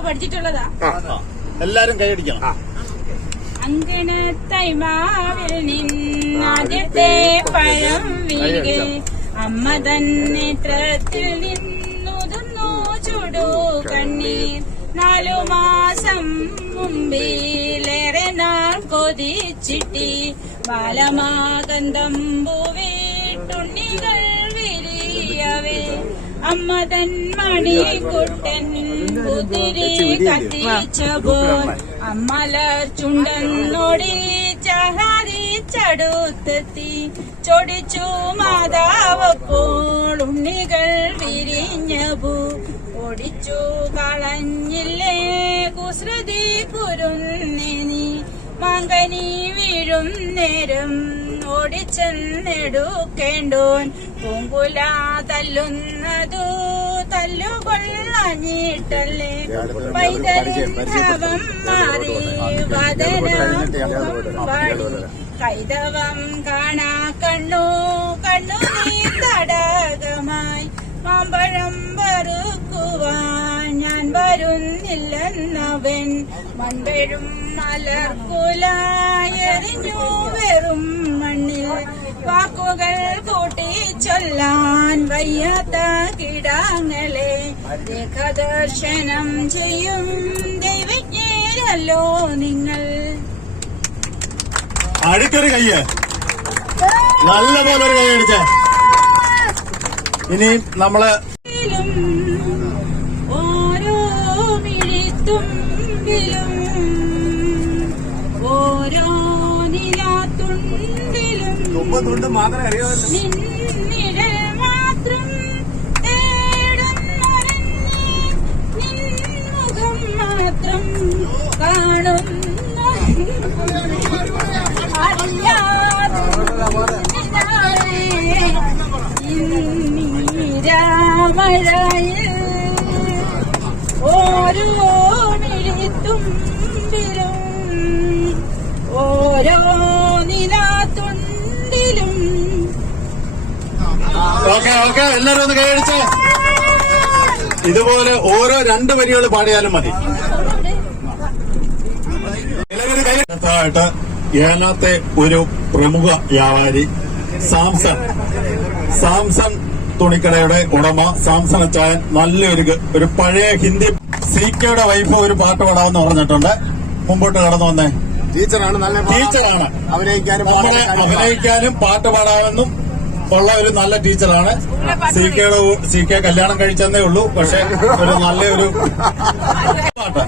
ഇതൊക്കെ പഠിച്ചിട്ടുള്ളതാ. എല്ലാരും കൈയടിക്കണം. അങ്കണത്തൈമാവിൽ നിന്നാദ്യത്തെ പഴം വീകെ അമ്മ തന്നെ നേത്രത്തിൽ നിന്നുതുന്നു ചുടു കണ്ണീർ 4 മാസം മുമ്പിലേറെ നാൾ കൊതിച്ചിട്ടി ബാലമാകന്തമ്പൂവേട്ടുണ്ണികൾ വിരിയവേ അമ്മ തൻ മണിക്കുട്ടൻ കുതിരി കത്തിച്ചപ്പോൾ അമ്മലർ ചുണ്ടനോടി ചഹാരിച്ചടുത്തെത്തി ചൊടിച്ചു മാതാവപ്പോൾ ഉണ്ണികൾ വിരിഞ്ഞപൂ ഓടിച്ചു കളഞ്ഞില്ലേ കുസൃതി കുരുന്നേനി മകനി വീഴും നേരം ഓടിച്ചെന്നെടുക്കേണ്ടോൻ പൂങ്കുല തല്ലുന്നതു തല്ലുകൊള്ളഞ്ഞിട്ടല്ലേ പൈതലിൻ ഭാവം മാറി വദനം വാടി കൈതവം കാണാ കണ്ണു നീ തടകമായി മാമ്പഴം വറുക്കുവാൻ ഞാൻ വരുന്നില്ലെന്നവൻ മൺപെഴും മലർക്കുലായെറിഞ്ഞു വെറും മണ്ണിൽ വാക്കുകൾ കൂട്ടി ചൊല്ലാൻ വയ്യാത്ത കിടാങ്ങളെ ദേഹദർശനം ചെയ്യും ദൈവജ്ഞരല്ലോ നിങ്ങൾ. അടുത്തൊരു കയ്യ് നല്ല പോലെ ഒരു കൈ അടിച്ച. ഇനി നമ്മള് ഓരോ മിഴിത്തുമ്പിലും ഓരോ നിലാത്തുണ്ടിലും നിന്നിഴൽ മാത്രം തേടുന്നൊരഞ്ഞ് നിൻമുഖം മാത്രം കാണുന്ന അറിയാതെ മഴയിൽ ഓരോ മിഴിത്തുമ്പിലും ഓരോ നിലാത്തുണ്ടിലും. ഓക്കെ എല്ലാരും ഒന്ന് കൈയടിച്ചേ. ഇതുപോലെ ഓരോ 2 വരികൾ പാടിയാലും മതി. ായിട്ട് ഏനാത്തെ ഒരു പ്രമുഖ വ്യാപാരി സാംസൺ തുണിക്കടയുടെ ഉടമ സാംസൺ അച്ചായൻ നല്ലൊരു പഴയ ഹിന്ദി CKയുടെ വൈഫ് ഒരു പാട്ട് പാടാമെന്ന് പറഞ്ഞിട്ടുണ്ട്. മുമ്പോട്ട് കടന്നു വന്നേ. ടീച്ചറാണ് അഭിനയിക്കാനും പാട്ട് പാടാമെന്നും ഉള്ള ഒരു നല്ല ടീച്ചറാണ്. CK കല്യാണം കഴിച്ചെന്നേ ഉള്ളൂ. പക്ഷെ ഒരു നല്ലൊരു പാട്ട്.